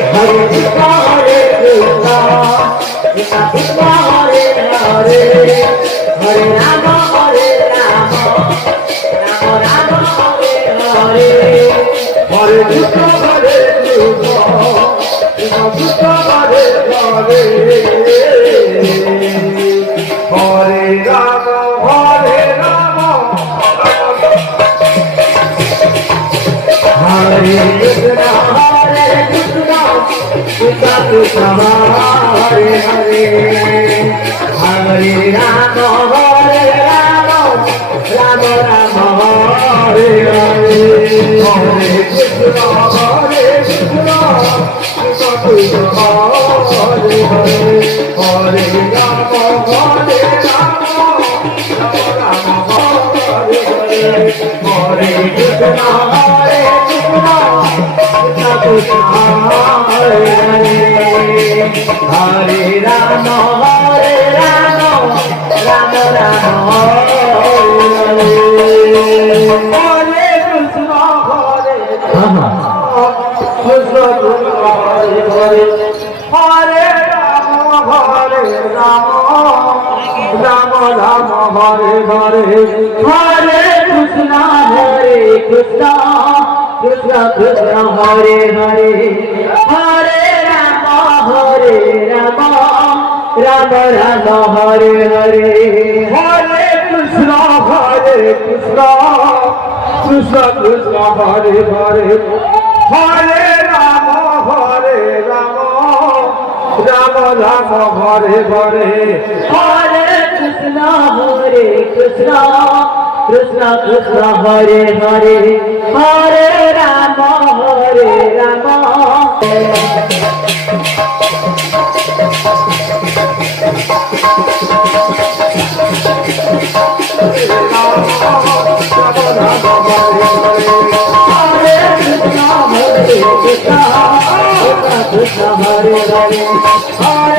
Hare Krishna Krishna Krishna Hare Hare Hare Rama Rama Rama Hare Hare Hare Krishna Krishna Krishna Hare Hare Hare Rama Hare Rama Hare Krishna Krishna Krishna Hare Hare Hare Rama Rama Rama Hare Hare Hare Krishna Krishna Krishna Hare Hare Hare Rama Rama Hare Hare Hare Krishna Krishna Hare Hare Hare Rama Rama Rama Hare Hare Hare Krishna Krishna Hare Hare Hare Rama Rama Rama Hare Hare Hare Krishna Krishna Krishna Hare Hare Hare Rama Rama Rama Hare Hare Hare Krishna Krishna Krishna Hare Hare Hare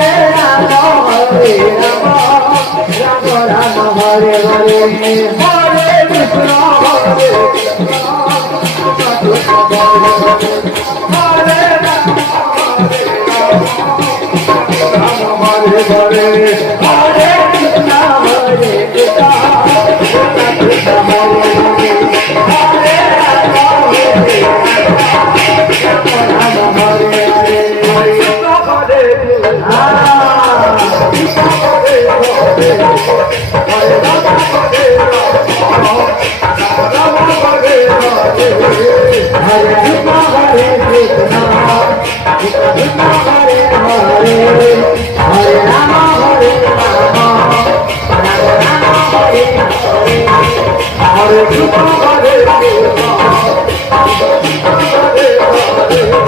Rama Rama Rama Hare Hare Hare Krishna Krishna Krishna Hare Hare Hare Rama Krishna Hare Hare Hare Rama Rama Hare Hare Hare Krishna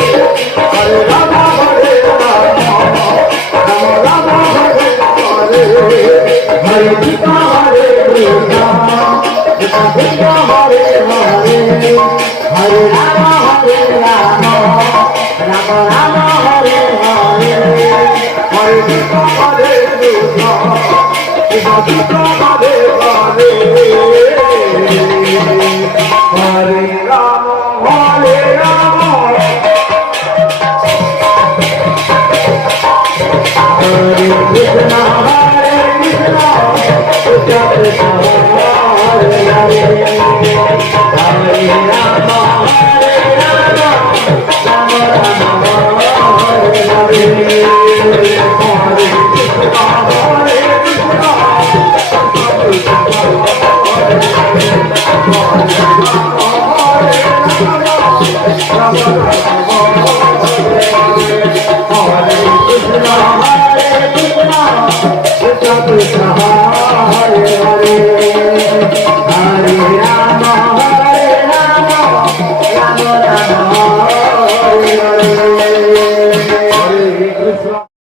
Hare Rama Hare Hare Hare Krishna Krishna Krishna Hare Hare Hare Rama Hare Hare